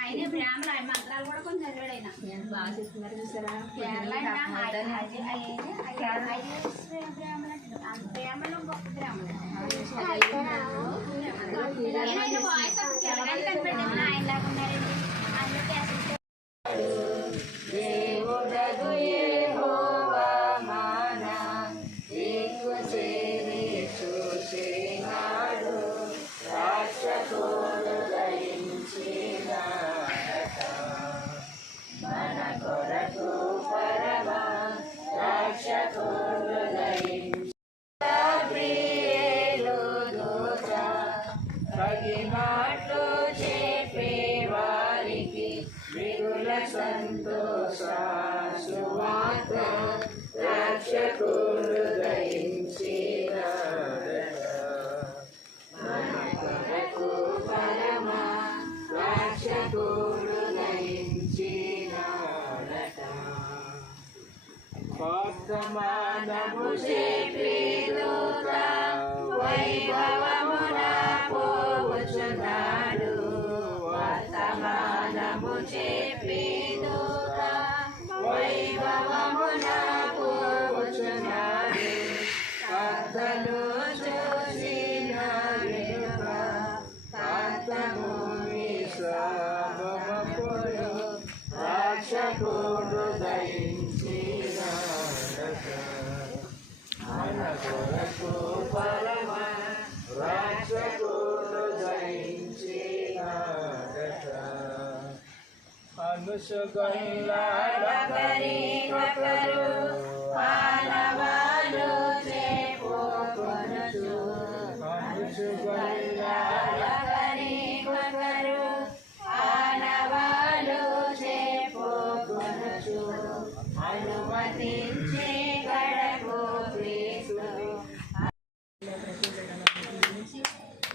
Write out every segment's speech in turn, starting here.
ఆయన బ్రాహ్మణ ఆయన మంత్రాలు కూడా కొంచెం చదివాడు. ఆయన బాగా చెప్తున్నారు చూసారా. బ్రాహ్మణులు గొప్ప బ్రాహ్మణులు వాయిస్ కనిపెట్టింది ఆయన లాగా ఉన్నారండి. వర్తమానము చేపేదోత వైభవమున పోవచ్చున్నాడు. వర్తమానము చేపేదోత వైభవమున పోవచ్చున్నాడు. కర్తను చూసిన వెనుక కర్తభూమి సామపుడు రాక్షకుడు దయించిన మన కొరకు పరమ రాక్షకుడు దయించినాడట. అనుసుగొల్లాడకరికొకరు మానవాలు చేపోకొనుచు. అనుసుగొల్లాడకరికొకరు మానవాలు చేపోకొనుచు. అనుమతించే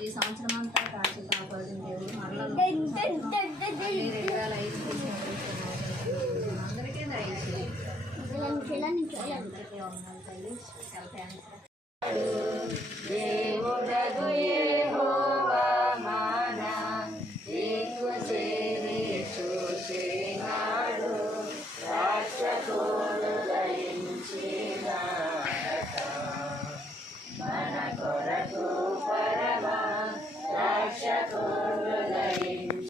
ఈ సంవత్సరం అంతా కాచి కాపాడిన దేవుడు మరలా అందరికీ దేవుడగు యెహోవా మన దిక్కు చేరి చూసినాడు. రాక్షసుడు దయించినాడట. మన కొరకు పరమ రాక్షసుడు దయించి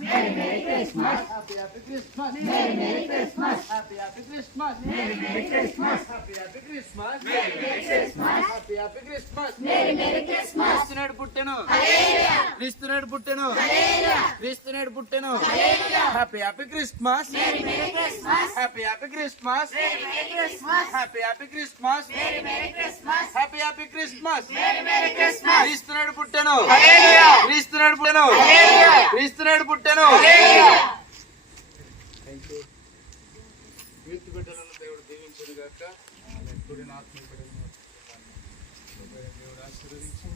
Merry Christmas. Happy Christmas. Merry Christmas. Happy Christmas. Merry Christmas. Happy Christmas. Merry Christmas. Happy Christmas. Merry Christmas. క్రిస్తునేడు పుట్టెను. హల్లెలూయా. క్రిస్తునేడు పుట్టెను. హల్లెలూయా. క్రిస్తునేడు పుట్టెను. హల్లెలూయా. Happy Christmas. Merry Christmas. Happy Christmas. Merry Christmas. Happy Christmas. Merry Christmas. Happy Christmas. Merry Christmas. క్రిస్తునేడు పుట్టెను. హల్లెలూయా. క్రిస్తునేడు పుట్టెను. హల్లెలూయా. క్రిస్తునేడు పుట్టెను. హల్లెలూయా. కీర్తి బిడ్డలను దేవుడు దీవించును గాక. కూడిన ఆత్మ దేవుడు ఆశీర్వదించి